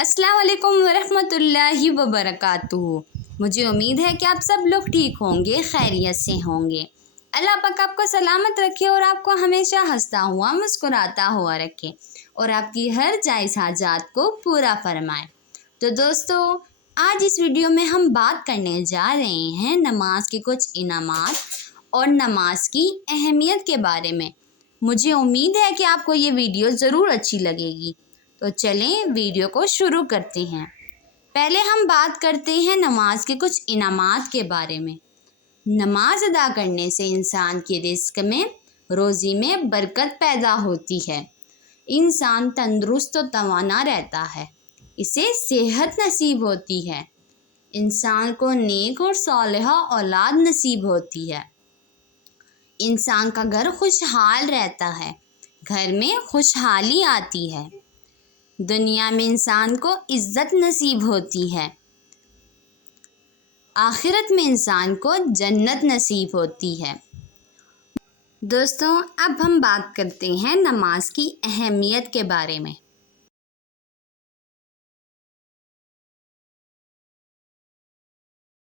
अस्सलाम वालेकुम वरहमतुल्लाहि वबरकातुहू। मुझे उम्मीद है कि आप सब लोग ठीक होंगे, खैरियत से होंगे। अल्लाह पाक आपको सलामत रखे और आपको हमेशा हंसता हुआ मुस्कुराता हुआ रखे और आपकी हर जायज़ हाजात को पूरा फरमाए। तो दोस्तों, आज इस वीडियो में हम बात करने जा रहे हैं नमाज के कुछ इनामात और नमाज की अहमियत के बारे में। मुझे उम्मीद है कि आपको ये वीडियो ज़रूर अच्छी लगेगी। तो चलें वीडियो को शुरू करते हैं। पहले हम बात करते हैं नमाज के कुछ इनामात के बारे में। नमाज अदा करने से इंसान के रिज़्क़ में, रोज़ी में बरकत पैदा होती है। इंसान तंदुरुस्त और तवाना रहता है, इसे सेहत नसीब होती है। इंसान को नेक और सालिहा औलाद नसीब होती है। इंसान का घर खुशहाल रहता है, घर में खुशहाली आती है। दुनिया में इंसान को इज़्ज़त नसीब होती है। आखिरत में इंसान को जन्नत नसीब होती है। दोस्तों, अब हम बात करते हैं नमाज की अहमियत के बारे में।